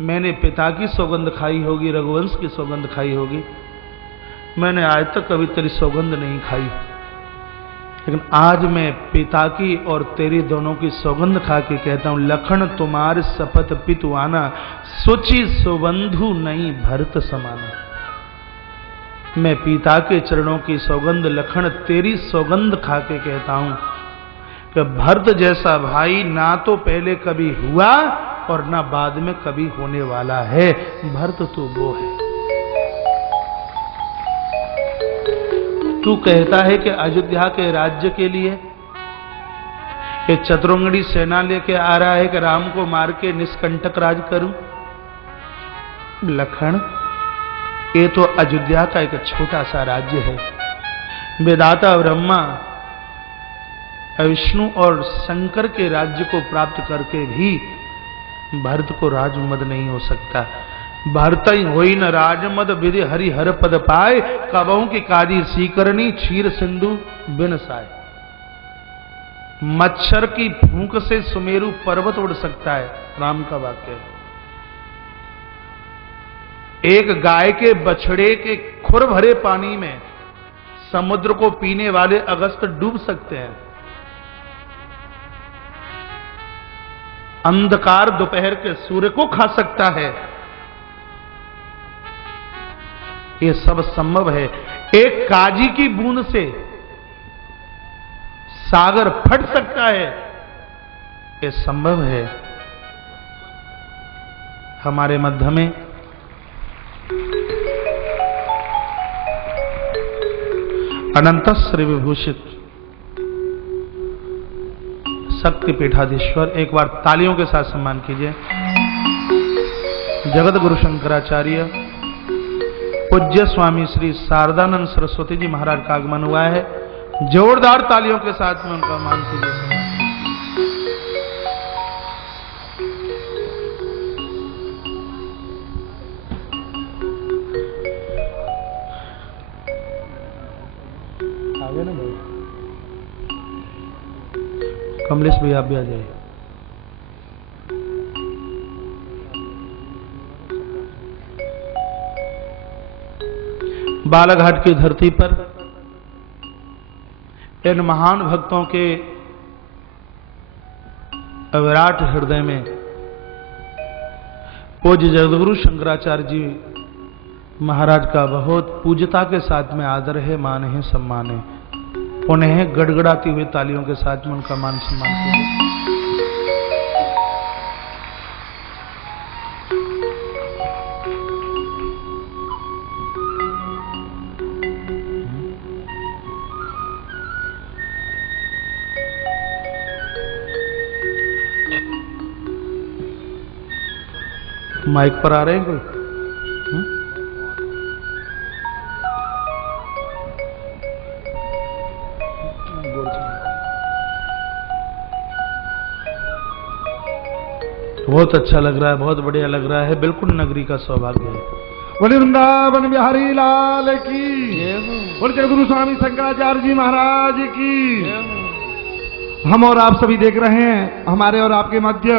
मैंने पिता की सौगंध खाई होगी, रघुवंश की सौगंध खाई होगी, मैंने आज तक कभी तेरी सौगंध नहीं खाई, लेकिन आज मैं पिता की और तेरी दोनों की सौगंध खा के कहता हूं, लखन तुम्हार शपथ पितु आना, सोची सुबंधु नहीं भरत समाना। मैं पिता के चरणों की सौगंध, लखन तेरी सौगंध खा के कहता हूं कि भरत जैसा भाई ना तो पहले कभी हुआ और ना बाद में कभी होने वाला है। भरत तो वो है। तू कहता है कि अयोध्या के राज्य के लिए एक चतुरंगड़ी सेना लेके आ रहा है कि राम को मार के निष्कंटक राज करूं। लखन, ये तो अयोध्या का एक छोटा सा राज्य है। वेदाता ब्रह्मा विष्णु और शंकर के राज्य को प्राप्त करके भी भरत को राजमद नहीं हो सकता। भरत होई न राजमद विधि हरि हर पद पाए, कबहू की काजी सीकरनी क्षीर सिंधु बिन साय। मच्छर की फूंक से सुमेरु पर्वत उड़ सकता है, राम का वाक्य है। एक गाय के बछड़े के खुर भरे पानी में समुद्र को पीने वाले अगस्त डूब सकते हैं। अंधकार दोपहर के सूर्य को खा सकता है। ये सब संभव है। एक काजी की बूंद से सागर फट सकता है, ये संभव है। हमारे मध्य में अनंत श्री विभूषित शक्ति पीठाधीश्वर, एक बार तालियों के साथ सम्मान कीजिए। जगत गुरु शंकराचार्य पूज्य स्वामी श्री शारदानंद सरस्वती जी महाराज का आगमन हुआ है। जोरदार तालियों के साथ में उनका मान कीजिए। आगे ना भाई, कमलेश भैया आप भी आ जाइए। बालाघाट की धरती पर इन महान भक्तों के विराट हृदय में पूज्य जगतगुरु शंकराचार्य जी महाराज का बहुत पूज्यता के साथ में आदर है, मान है, सम्मान है। उन्हें गड़गड़ाती हुई तालियों के साथ में उनका मान सम्मान कीजिए। माइक पर आ रहे हैं कोई? बहुत अच्छा लग रहा है, बहुत बढ़िया लग रहा है, बिल्कुल नगरी का सौभाग्य है। बोले वृंदावन बिहारी लाल की, बोले जगतगुरु स्वामी शंकराचार्य जी महाराज की। हम और आप सभी देख रहे हैं हमारे और आपके मध्य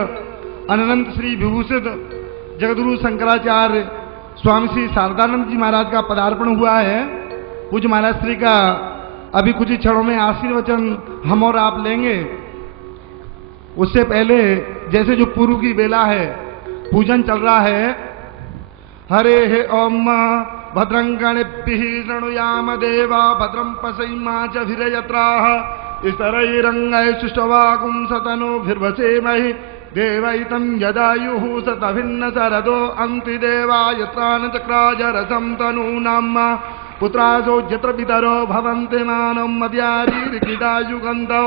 अनंत श्री विभूषित जगतगुरु शंकराचार्य स्वामी श्री शारदानंद जी महाराज का पदार्पण हुआ है। पूज्य महाराज श्री का अभी कुछ ही क्षणों में आशीर्वचन हम और आप लेंगे। उससे पहले जैसे जो पूर्व की बेला है, पूजन चल रहा है। हरे हे ओम भद्रं गणेभ्यः शृणुयाम देवा भद्रं पश्येमा च भिरयत्राः स्तरैरङ्गैः सुष्ठुवागुं सतनुभिर्वसेमहि देवैतं यदायुः सतभिन्न शरदो अन्ति देवा यत्रान चक्राजरसं तनूनाम् पुत्रासो यत्र पितरो भवन्ति मानं मद्यारीर्गिदायुगन्तौ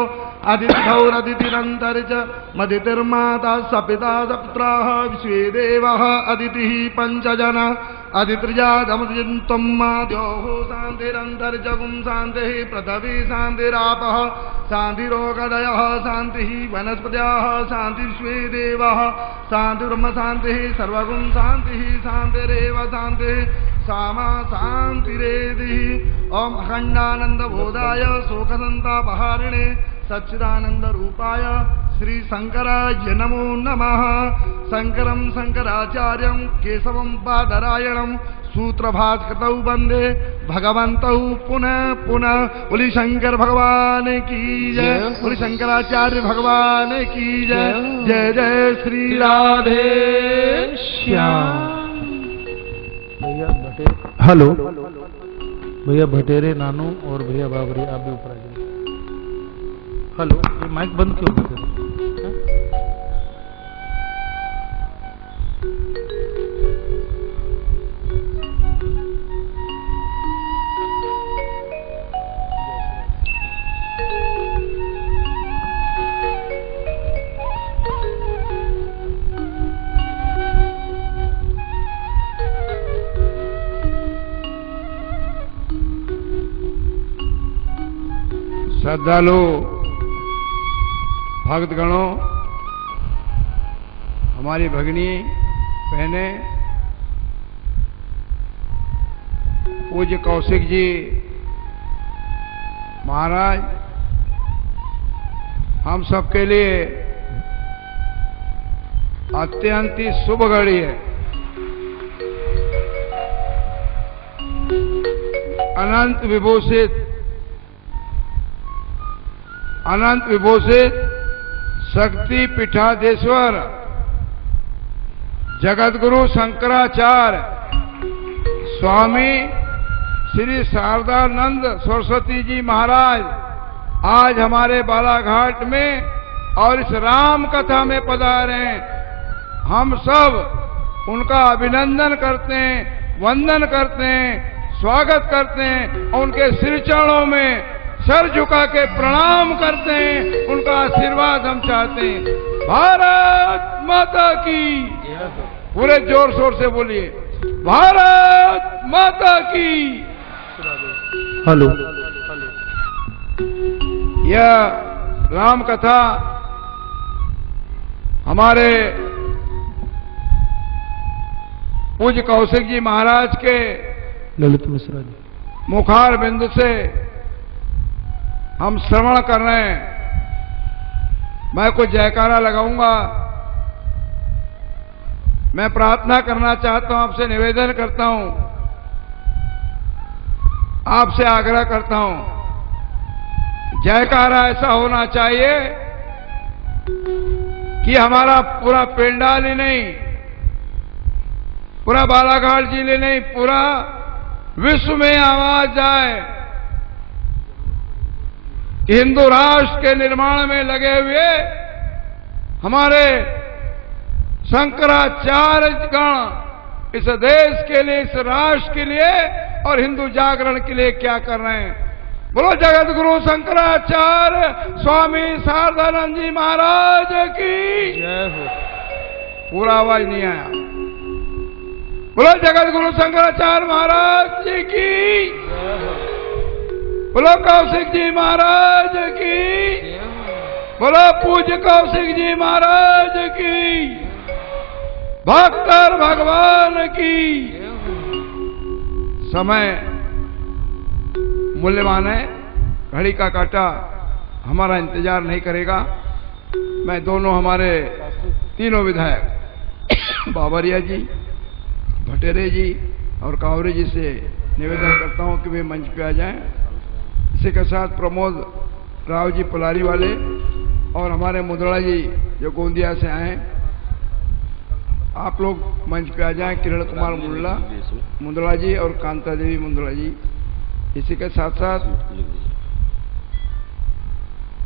अदितिरन्तरिच मदितिर्माता सपिता सपुत्राः विश्वे देवः अदितिः पञ्चजन अदितिर्जातमदिन्तं माद्योः शान्तिरन्तरिजगुं शान्तिः पृथिवी शान्तिरापः शान्तिरोगदयः शान्तिः वनस्पतयः शान्ति विश्वे देवः शान्तिर्ब्रह्म शान्तिः सर्वगुं शान्तिः शान्तिरेव शान्तिः सामा शान्तिरेधिः। ओम अखण्डानन्दबोधाय शोकसन्तापहारिणे सच्चिदानंद रूपाय श्री शंकराय नमो नमः। शंकरं शंकराचार्यं केशवं बादरायणं सूत्रभास्कृतौ वंदे भगवन्तौ पुनः पुनः। बोली शंकर भगवान की जय, बोली शंकराचार्य भगवान की जय। जय जय श्री राधे श्याम। भैया भटेरे, हेलो भैया भटेरे नानू और भैया बाबरी आप भी ऊपर आ जाइए। हेलो, ये माइक बंद क्यों कर देते? श्रद्धालु भक्तगणों, हमारी भगिनी बहने, पूज्य कौशिक जी महाराज, हम सबके लिए अत्यंत ही शुभ घड़ी है। अनंत विभूषित शक्ति पीठाधीश्वर जगतगुरु शंकराचार्य स्वामी श्री शारदानंद सरस्वती जी महाराज आज हमारे बालाघाट में और इस राम कथा में पधारे हैं। हम सब उनका अभिनंदन करते हैं, वंदन करते हैं, स्वागत करते हैं और उनके श्री चरणों में सर झुका के प्रणाम करते हैं। उनका आशीर्वाद हम चाहते हैं। भारत माता की, पूरे जोर शोर से बोलिए, भारत माता की। हेलो, यह राम कथा हमारे पूज्य कौशिक जी महाराज के ललित मिश्रा जी मुखार बिंदु से हम श्रवण कर रहे हैं। मैं कुछ जयकारा लगाऊंगा। मैं प्रार्थना करना चाहता हूं, आपसे निवेदन करता हूं, आपसे आग्रह करता हूं, जयकारा ऐसा होना चाहिए कि हमारा पूरा पेंडाल ही नहीं, पूरा बालाघाट जिले नहीं, पूरा विश्व में आवाज जाए कि हिंदू राष्ट्र के निर्माण में लगे हुए हमारे शंकराचार्य गण इस देश के लिए, इस राष्ट्र के लिए और हिंदू जागरण के लिए क्या कर रहे हैं। बोलो जगत गुरु शंकराचार्य स्वामी शारदानंद जी महाराज की जय हो। पूरा आवाज नहीं आया। बोलो जगत गुरु शंकराचार्य महाराज जी की, बोलो कौशिक जी महाराज की, बोलो पूज्य कौशिक जी महाराज की, भक्तर भगवान की। समय मूल्यवान है, घड़ी का काटा हमारा इंतजार नहीं करेगा। मैं दोनों हमारे तीनों विधायक बाबरिया जी, भटेरे जी और कावरे जी से निवेदन करता हूं कि वे मंच पे आ जाएं। इसी के साथ प्रमोद राव जी पलारी वाले और हमारे मुंदड़ा जी जो गोंदिया से आए, आप लोग मंच पे आ जाएं। किरण कुमार मुंदड़ा जी और कांता देवी मुंदड़ा जी। इसी के साथ साथ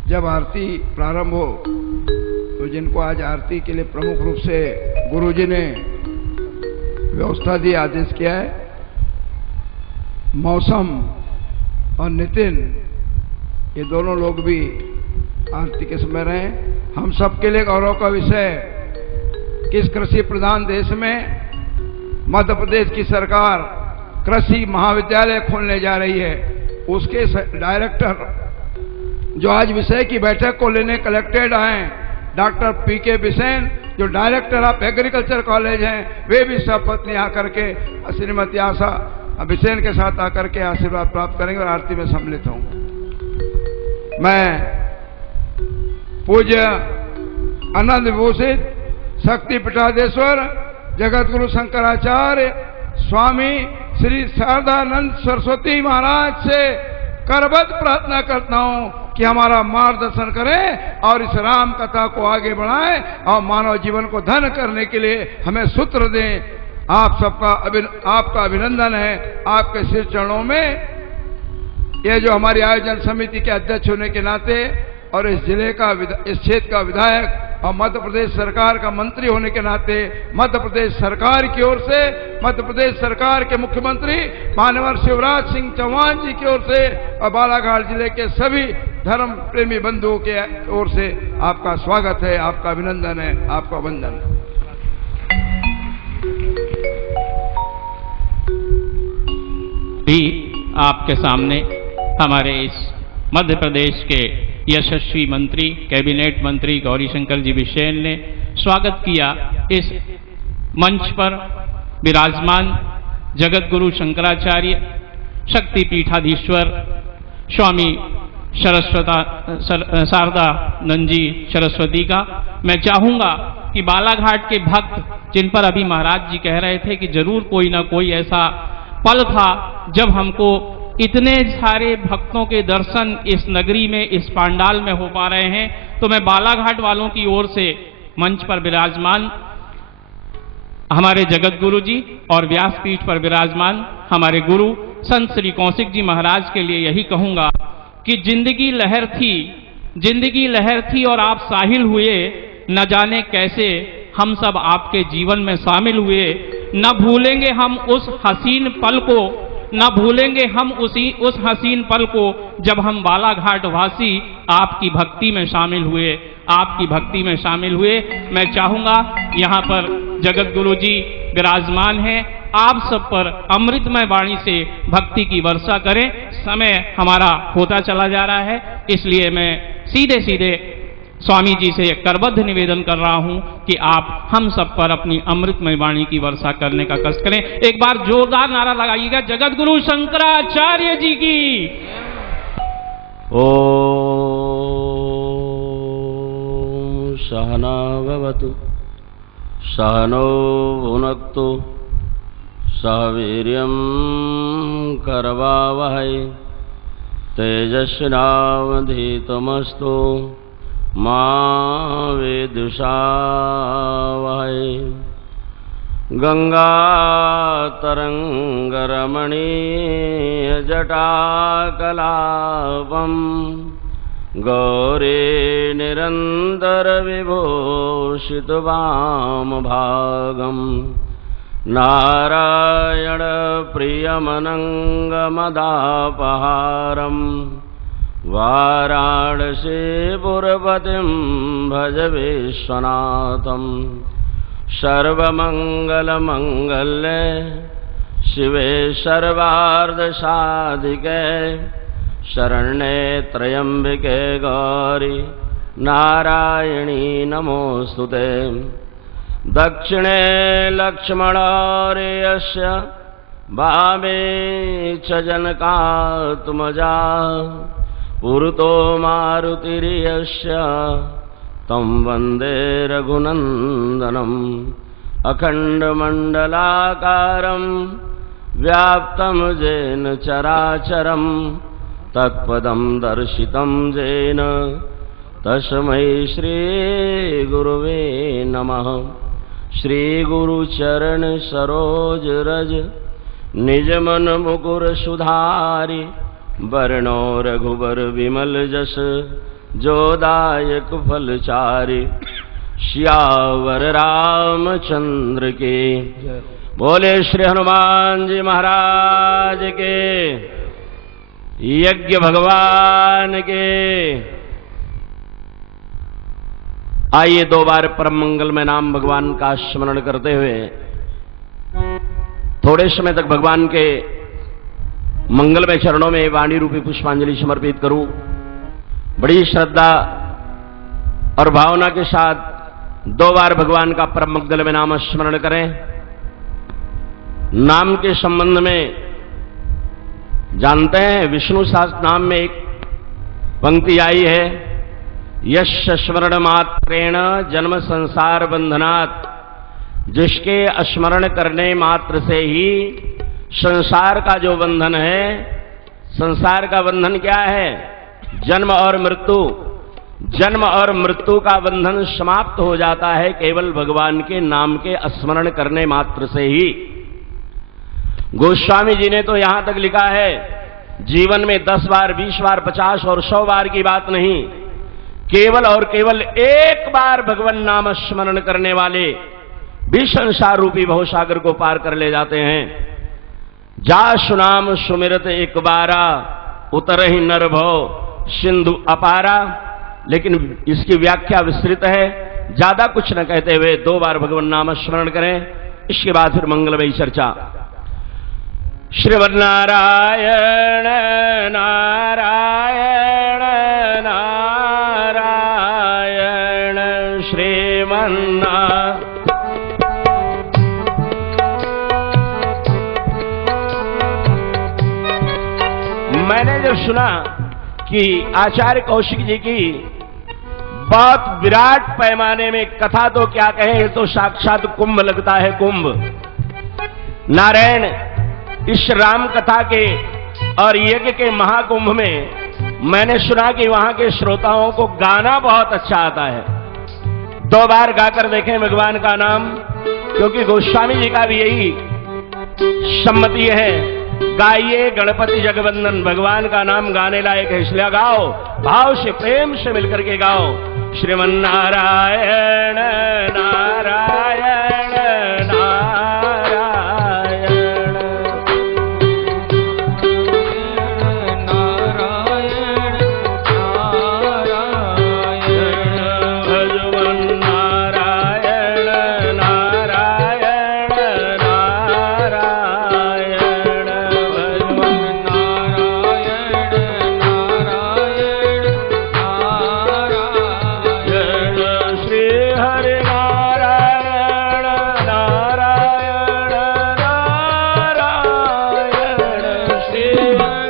जब आरती प्रारंभ हो तो जिनको आज आरती के लिए प्रमुख रूप से गुरुजी ने व्यवस्था दी, आदेश किया है, मौसम और नितिन, ये दोनों लोग भी आरती के समय रहे। हम सबके लिए गौरव का विषय कि इस कृषि प्रधान देश में मध्य प्रदेश की सरकार कृषि महाविद्यालय खोलने जा रही है। उसके डायरेक्टर जो आज विषय की बैठक को लेने कलेक्टेड आए, डॉक्टर पीके बिसेन जो डायरेक्टर ऑफ एग्रीकल्चर कॉलेज हैं, वे भी सपत्नी आकर के श्रीमती आशा बिसेन के साथ आकर के आशीर्वाद प्राप्त करेंगे और आरती में सम्मिलित होंगे। मैं पूज्य आनंद विभूषित शक्ति पीठाधीश्वर जगत गुरु शंकराचार्य स्वामी श्री शारदानंद सरस्वती महाराज से करबद्ध प्रार्थना करता हूं कि हमारा मार्गदर्शन करें और इस राम कथा को आगे बढ़ाएं और मानव जीवन को धन्य करने के लिए हमें सूत्र दें। आप सबका आपका अभिनंदन है आपके सिर चरणों में। ये जो हमारी आयोजन समिति के अध्यक्ष होने के नाते और इस जिले का इस क्षेत्र का विधायक और मध्य प्रदेश सरकार का मंत्री होने के नाते मध्य प्रदेश सरकार की ओर से मध्य प्रदेश सरकार के मुख्यमंत्री माननीय शिवराज सिंह चौहान जी की ओर से और बालाघाट जिले के सभी धर्म प्रेमी बंधुओं के ओर से आपका स्वागत है, आपका अभिनंदन है, आपका वंदन है। भी आपके सामने हमारे इस मध्य प्रदेश के यशस्वी मंत्री कैबिनेट मंत्री गौरीशंकर जी बिसेन ने स्वागत किया। इस मंच पर विराजमान जगत गुरु शंकराचार्य शक्ति पीठाधीश्वर स्वामी शारदानंद जी सरस्वती का मैं चाहूंगा कि बालाघाट के भक्त जिन पर अभी महाराज जी कह रहे थे कि जरूर कोई ना कोई ऐसा पल था जब हमको इतने सारे भक्तों के दर्शन इस नगरी में इस पांडाल में हो पा रहे हैं, तो मैं बालाघाट वालों की ओर से मंच पर विराजमान हमारे जगत गुरु जी और व्यासपीठ पर विराजमान हमारे गुरु संत श्री कौशिक जी महाराज के लिए यही कहूंगा कि जिंदगी लहर थी और आप साहिल हुए, न जाने कैसे हम सब आपके जीवन में शामिल हुए। न भूलेंगे हम उस हसीन पल को, न भूलेंगे हम उस हसीन पल को जब हम बालाघाट वासी आपकी भक्ति में शामिल हुए, आपकी भक्ति में शामिल हुए। मैं चाहूंगा यहाँ पर जगत गुरु जी विराजमान हैं, आप सब पर अमृतमय वाणी से भक्ति की वर्षा करें। समय हमारा होता चला जा रहा है, इसलिए मैं सीधे सीधे स्वामी जी से करबद्ध निवेदन कर रहा हूं कि आप हम सब पर अपनी अमृतमय वाणी की वर्षा करने का कष्ट करें। एक बार जोरदार नारा लगाइएगा, जगत गुरु शंकराचार्य जी की। ओम सहना भवतु सहनो भुनक्तु सह वीर्यं करवावहै तेजस्विनावधीतमस्तु मा विद्विषावहै। गंगातरंगरमणीयजटाकलापं गौरी निरन्तरविभूषितवामभागं नारायण प्रियमनंगमदापहारं वाराणसीपुरपतिं भज विश्वनाथं। सर्वमंगलमंगल्ये शिवे सर्वार्धसाधिके शरण्ये त्र्यंबके गौरी नारायणी नमोस्तुते। दक्षिणे लक्ष्मणौर्यस्य वामे च जनकात्मजा पुरतो मारुतिर्यस्य तं वन्दे रघुनन्दनम्। अखण्डमण्डलाकारं व्याप्तं येन चराचरं तत्पदं दर्शितं येन तस्मै श्रीगुरुवे नमः। श्रीगुरुचरण सरोज रज निजमन मुकुर सुधारि वर्णो रघुबर विमल जस जोदायक फलचारि। श्यावर रामचंद्र के बोले श्री हनुमान जी महाराज के, यज्ञ भगवान के। आइए दो बार परम मंगल में नाम भगवान का स्मरण करते हुए थोड़े समय तक भगवान के मंगलमय चरणों में वाणी रूपी पुष्पांजलि समर्पित करूं। बड़ी श्रद्धा और भावना के साथ दो बार भगवान का परम मंगल में नाम स्मरण करें। नाम के संबंध में जानते हैं, विष्णु सहस्त्र नाम में एक पंक्ति आई है, यश स्मरण मात्रेण जन्म संसार बंधनात्, जिसके स्मरण करने मात्र से ही संसार का जो बंधन है, संसार का बंधन क्या है? जन्म और मृत्यु। जन्म और मृत्यु का बंधन समाप्त हो जाता है केवल भगवान के नाम के स्मरण करने मात्र से ही। गोस्वामी जी ने तो यहां तक लिखा है, जीवन में 10 बार, 20 बार, 50 और 100 बार की बात नहीं, केवल और केवल एक बार भगवान नाम स्मरण करने वाले भी संसार रूपी भवसागर को पार कर ले जाते हैं। जा सुनाम सुमिरत एक बारा, उतर ही नर भव सिंधु अपारा। लेकिन इसकी व्याख्या विस्तृत है, ज्यादा कुछ न कहते हुए 2 बार भगवान नाम स्मरण करें, इसके बाद फिर मंगलमयी चर्चा। श्रीमन्नारायण नारायण नारायण श्रीमन्नारायण। मैंने जब सुना कि आचार्य कौशिक जी की बहुत विराट पैमाने में कथा, तो क्या कहें, ये तो साक्षात कुंभ लगता है, कुंभ। नारायण इस राम कथा के और यज्ञ के महाकुंभ में मैंने सुना कि वहां के श्रोताओं को गाना बहुत अच्छा आता है। 2 बार गाकर देखें भगवान का नाम, क्योंकि गोस्वामी जी का भी यही सम्मति है, गाइए गणपति जगवंदन, भगवान का नाम गाने लायक है, इसलिए गाओ, भाव से प्रेम से मिलकर के गाओ। श्रीमन्नारायण नारायण नारायण नारायण नारायण भगवान नारायण नारायण नारायण भगवान नारायण नारायण नारायण श्री हरि नारायण नारायण नारायण श्री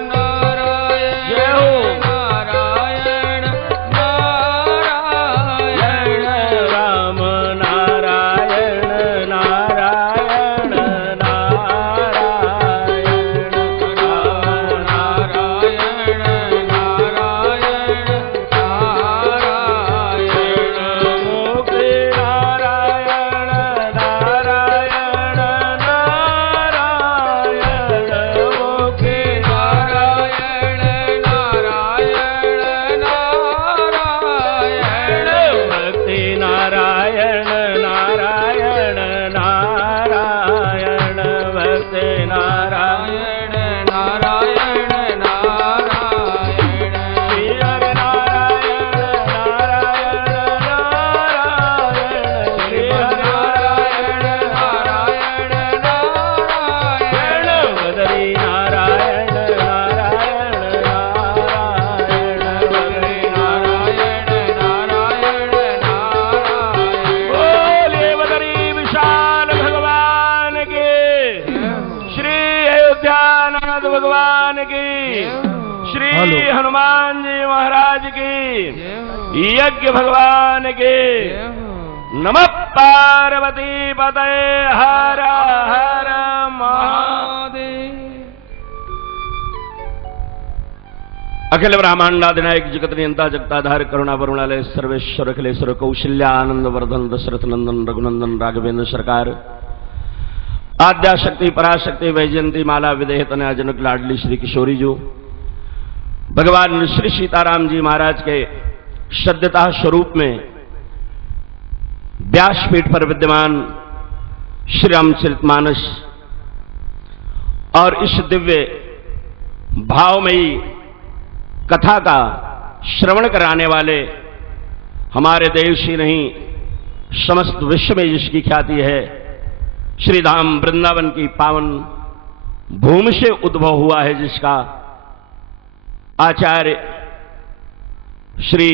नारायण जय हो नारायण नारायण राम नारायण नारायण नारायण राम नारायण नारायण नारायण मुक्ति नारायण नारायण नारायण मुक्ति नारायण नारायण नारायण भक्ति नारायण नारायण नारायण भक्ति नारायण नारायण नारायण श्री हरि नारायण नारायण नारायण श्री हरि नारायण नारायण नारायण बदरी नारायण नारायण नारायण बदरी नारायण नारायण नारायण बोले बदरी विशाल भगवान की, श्री अयोध्यानाथ भगवान की, श्री हनुमान जी महाराज की, यज्ञ भगवान की। नमः पार्वती पतये हर हर महादेव। अखिल ब्रह्मांडाधिनायक जगत नियंता जगताधार करुणा वरुणालय सर्वेश्वर अखिलेश्वर कौशल्या आनंद वर्धन दशरथ नंदन रघुनंदन राघवेंद्र सरकार आद्या शक्ति पराशक्ति वैजयंती माला विदेह तनया जनक लाडली श्री किशोरी जो भगवान श्री सीताराम जी महाराज के सद्यता स्वरूप में व्यासपीठ पर विद्यमान श्री रामचरितमानस और इस दिव्य भावमयी कथा का श्रवण कराने वाले हमारे देश ही नहीं समस्त विश्व में जिसकी ख्याति है, श्री धाम वृंदावन की पावन भूमि से उद्भव हुआ है, जिसका आचार्य श्री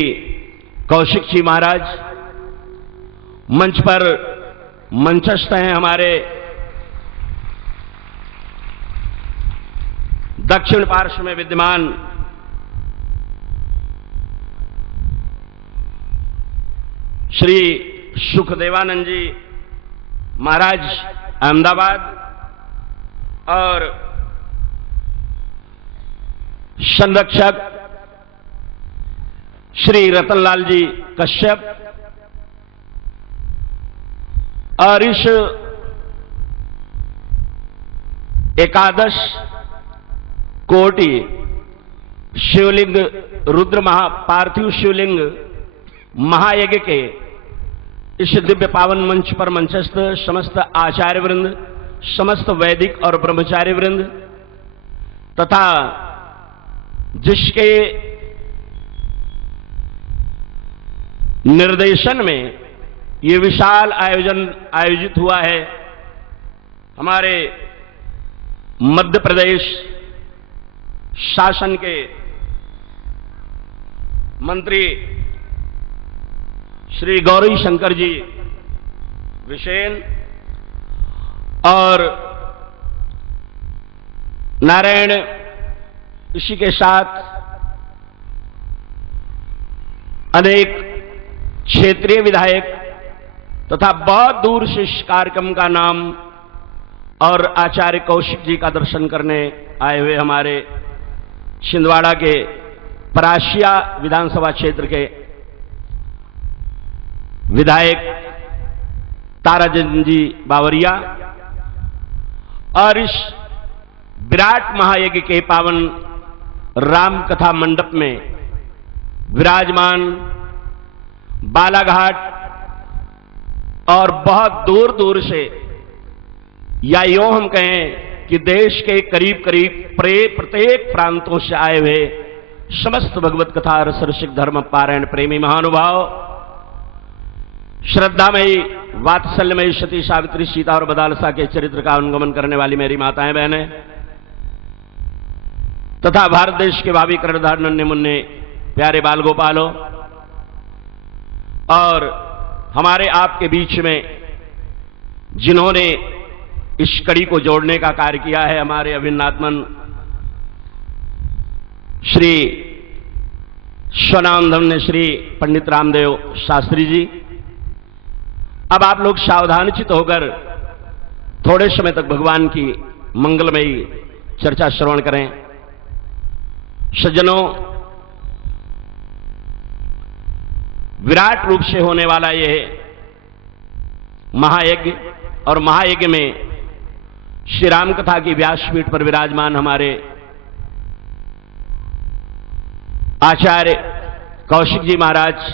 कौशिक जी महाराज मंच पर मंचस्थ हैं। हमारे दक्षिण पार्श्व में विद्यमान श्री सुखदेवानंद जी महाराज अहमदाबाद और संरक्षक श्री रतनलाल जी कश्यप और इस एकादश कोटि शिवलिंग रुद्र पार्थिव शिवलिंग महायज्ञ के इस दिव्य पावन मंच पर मंचस्थ समस्त आचार्य वृंद, समस्त वैदिक और ब्रह्मचारी वृंद तथा जिसके निर्देशन में ये विशाल आयोजन आयोजित हुआ है, हमारे मध्य प्रदेश शासन के मंत्री श्री गौरी शंकर जी विशेन और नारायण, इसी के साथ अनेक क्षेत्रीय विधायक तथा बहुत दूर से इस कार्यक्रम का नाम और आचार्य कौशिक जी का दर्शन करने आए हुए हमारे छिंदवाड़ा के परासिया विधानसभा क्षेत्र के विधायक ताराचंद जी बावरिया और इस विराट महायज्ञ के पावन राम कथा मंडप में विराजमान बालाघाट और बहुत दूर दूर से, या यूं हम कहें कि देश के करीब करीब प्रत्येक प्रांतों से आए हुए समस्त भगवत कथा रसरसिक धर्म पारायण प्रेमी महानुभाव, श्रद्धामयी वात्सल्यमयी सती सावित्री सीता और बदालसा के चरित्र का अनुगमन करने वाली मेरी माताएं बहनें तथा भारत देश के भावी कर्णधार नन्हे मुन्ने प्यारे बाल गोपालों और हमारे आपके बीच में जिन्होंने इस कड़ी को जोड़ने का कार्य किया है, हमारे अभिन्नात्मन श्री स्वनामधन्य श्री पंडित रामदेव शास्त्री जी। अब आप लोग सावधानचित होकर थोड़े समय तक भगवान की मंगलमयी चर्चा श्रवण करें। सज्जनों, विराट रूप से होने वाला यह महायज्ञ और महायज्ञ में श्री राम कथा की व्यासपीठ पर विराजमान हमारे आचार्य कौशिक जी महाराज,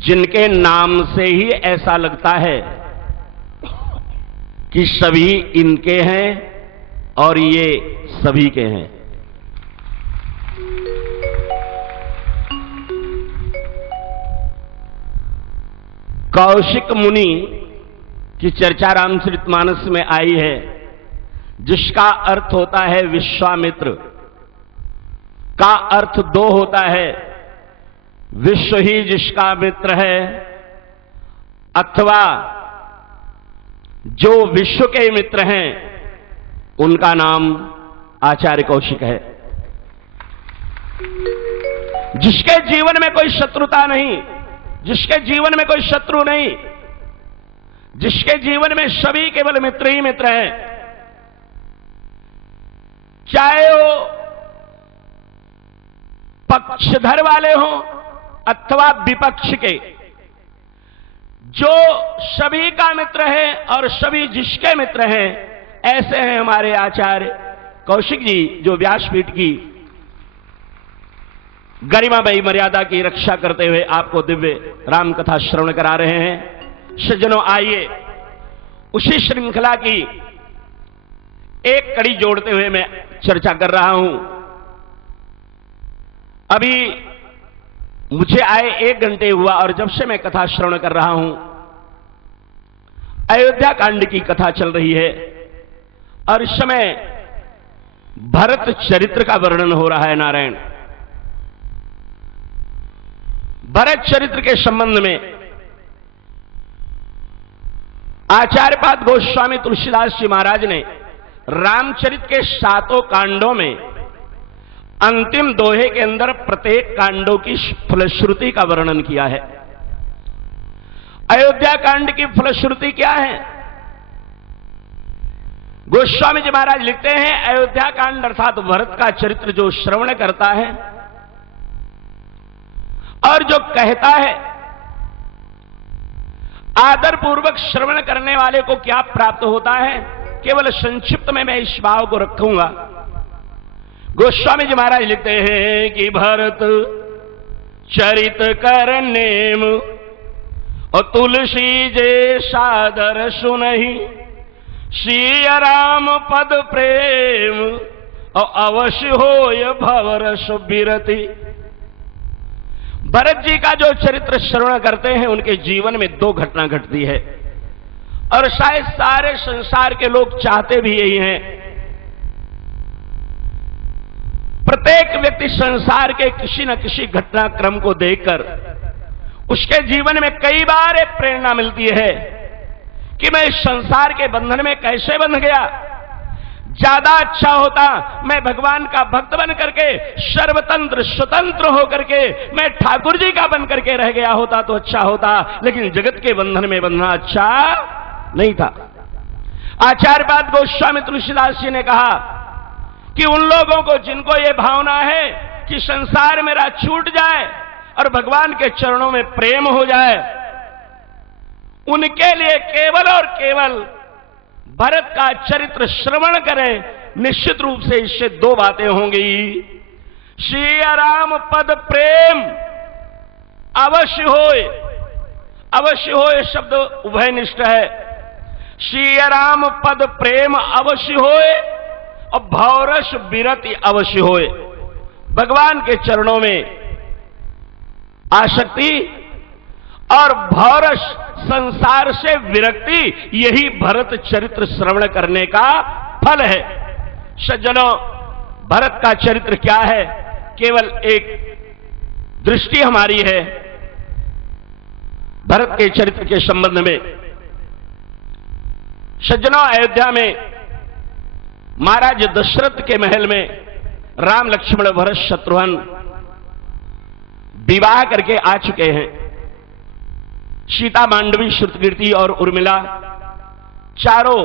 जिनके नाम से ही ऐसा लगता है कि सभी इनके हैं और ये सभी के हैं। कौशिक मुनि की चर्चा रामचरितमानस में आई है, जिसका अर्थ होता है विश्वामित्र, का अर्थ दो होता है, विश्व ही जिसका मित्र है अथवा जो विश्व के मित्र हैं उनका नाम आचार्य कौशिक है। जिसके जीवन में कोई शत्रुता नहीं, जिसके जीवन में कोई शत्रु नहीं, जिसके जीवन में सभी केवल मित्र ही मित्र हैं, चाहे वो पक्षधर वाले हों अथवा विपक्ष के, जो सभी का मित्र है और सभी जिसके मित्र हैं, ऐसे हैं हमारे आचार्य कौशिक जी, जो व्यासपीठ की गरिमामयी मर्यादा की रक्षा करते हुए आपको दिव्य राम कथा श्रवण करा रहे हैं। सज्जनों, आइए उसी श्रृंखला की एक कड़ी जोड़ते हुए मैं चर्चा कर रहा हूं। अभी मुझे आए 1 घंटे हुआ और जब से मैं कथा श्रवण कर रहा हूं, अयोध्या कांड की कथा चल रही है और इस समय भरत चरित्र का वर्णन हो रहा है। नारायण, भरत चरित्र के संबंध में आचार्यपाद गोस्वामी तुलसीदास जी महाराज ने रामचरित के 7 कांडों में अंतिम दोहे के अंदर प्रत्येक कांडों की फलश्रुति का वर्णन किया है। अयोध्या कांड की फलश्रुति क्या है? गोस्वामी जी महाराज लिखते हैं, अयोध्या कांड अर्थात भरत का चरित्र जो श्रवण करता है और जो कहता है, आदर पूर्वक श्रवण करने वाले को क्या प्राप्त होता है? केवल संक्षिप्त में मैं इस भाव को रखूंगा। गोस्वामी जी महाराज लिखते हैं कि भरत चरित कर नेम और तुलसी जे सादर सुनहि, श्री राम पद प्रेम और अवश्य होय भवरस बिरति। भरत जी का जो चरित्र श्रवण करते हैं उनके जीवन में दो घटना घटती है और शायद सारे संसार के लोग चाहते भी यही हैं। प्रत्येक व्यक्ति संसार के किसी न किसी घटनाक्रम को देखकर उसके जीवन में कई बार एक प्रेरणा मिलती है कि मैं इस संसार के बंधन में कैसे बंध गया। ज्यादा अच्छा होता मैं भगवान का भक्त बन करके सर्वतंत्र स्वतंत्र होकर के मैं ठाकुर जी का बन करके रह गया होता तो अच्छा होता, लेकिन जगत के बंधन में बंधना अच्छा नहीं था। आचार्यपाद गोस्वामी तुलसीदास जी ने कहा कि उन लोगों को जिनको ये भावना है कि संसार मेरा छूट जाए और भगवान के चरणों में प्रेम हो जाए, उनके लिए केवल और केवल भरत का चरित्र श्रवण करें। निश्चित रूप से इससे दो बातें होंगी। श्री राम पद प्रेम अवश्य होए। अवश्य होए शब्द उभयनिष्ठ है। श्री राम पद प्रेम अवश्य होए और भवरस बिरति अवश्य होए। भगवान के चरणों में आसक्ति और भवरस संसार से विरक्ति, यही भरत चरित्र श्रवण करने का फल है। सज्जनों, भरत का चरित्र क्या है? केवल एक दृष्टि हमारी है भरत के चरित्र के संबंध में। सज्जनों, अयोध्या में महाराज दशरथ के महल में राम लक्ष्मण भरत शत्रुघ्न विवाह करके आ चुके हैं। सीता, मांडवी, श्रुतकीर्ति और उर्मिला चारों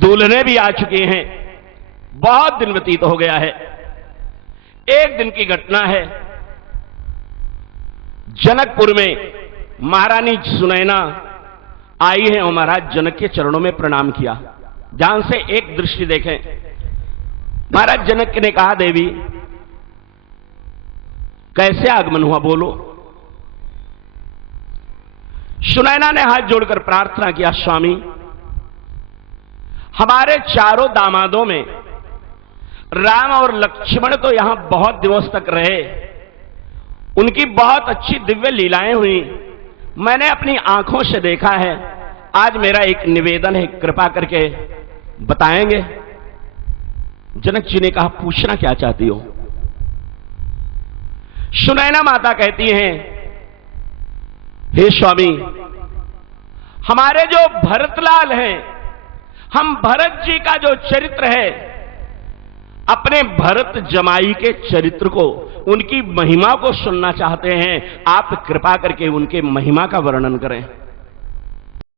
दुल्हने भी आ चुके हैं। बहुत दिन व्यतीत हो गया है। एक दिन की घटना है, जनकपुर में महारानी सुनैना आई है और महाराज जनक के चरणों में प्रणाम किया। ध्यान से एक दृष्टि देखें। महाराज जनक ने कहा, देवी कैसे आगमन हुआ, बोलो। सुनैना ने हाथ जोड़कर प्रार्थना किया, स्वामी हमारे चारों दामादों में राम और लक्ष्मण तो यहां बहुत दिवस तक रहे, उनकी बहुत अच्छी दिव्य लीलाएं हुई, मैंने अपनी आंखों से देखा है। आज मेरा एक निवेदन है, कृपा करके बताएंगे। जनक जी ने कहा, पूछना क्या चाहती हो? सुनैना माता कहती हैं, हे स्वामी हमारे जो भरतलाल हैं, हम भरत जी का जो चरित्र है, अपने भरत जमाई के चरित्र को, उनकी महिमा को सुनना चाहते हैं। आप कृपा करके उनके महिमा का वर्णन करें।